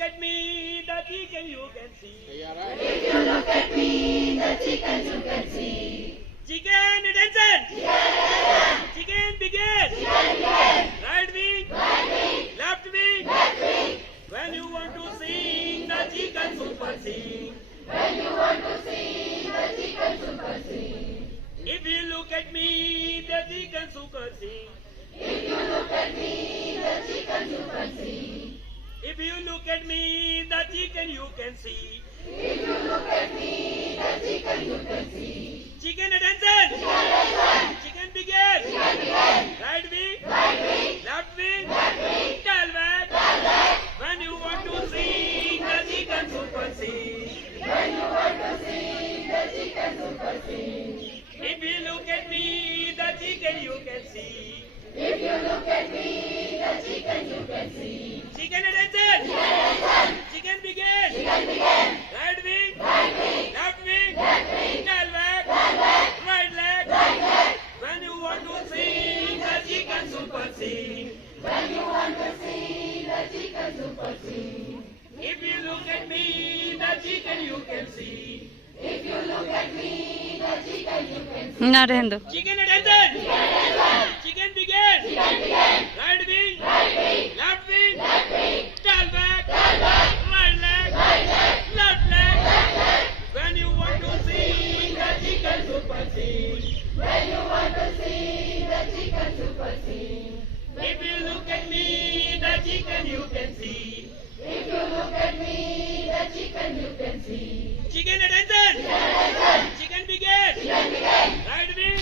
look at me, the chicken you can see. If you look at me, the chicken you can see. Chicken, attention! Chicken, begin! Right wing, left wing. When you want to sing, the chicken super sing. When you want to see the chicken super sing. If you look at me, the chicken super sing. If you look at me, the chicken super sing. If you look at me, the chicken you can see. If you look at me, the chicken you can see. Chicken, attention! Chicken, begin! Right wing, left wing, tail back. When you want to sing, the chicken super sing. When you want to see the chicken super sing. If you look at me, the chicken you can see. If you look at me, the chicken you can see. Chicken, attention! Chicken, begin! Right wing, left wing, tail back, right leg. When you want to sing, the chicken super sing. When you want to see the chicken super sing. If you look at me, the chicken you can see. If you look at me, the chicken you can see. ना रहने दो. Chicken, attention! Chicken, begin! Right wing, left wing, tail back, right leg, left leg. When you want to sing, the chicken super sing. When you want to see the chicken super sing. If you look at me, the chicken you can see. If you look at me, the chicken you can see. Chicken, attention! Chicken, begin! Right wing,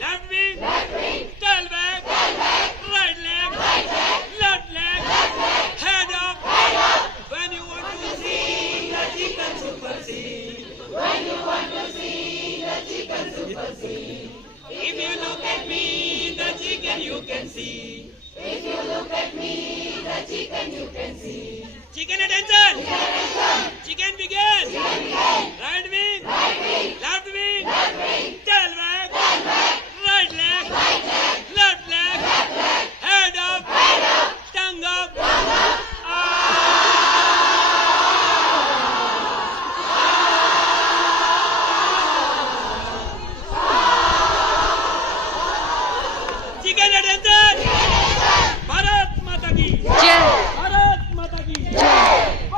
left wing, tail back, right leg, left leg, head up. When you want to see the chicken super sing. When you want to see the chicken super sing. If you look at me, the chicken you can see. If you look at me, the chicken you can see. Chicken, attention! Chicken, begin! Right wing,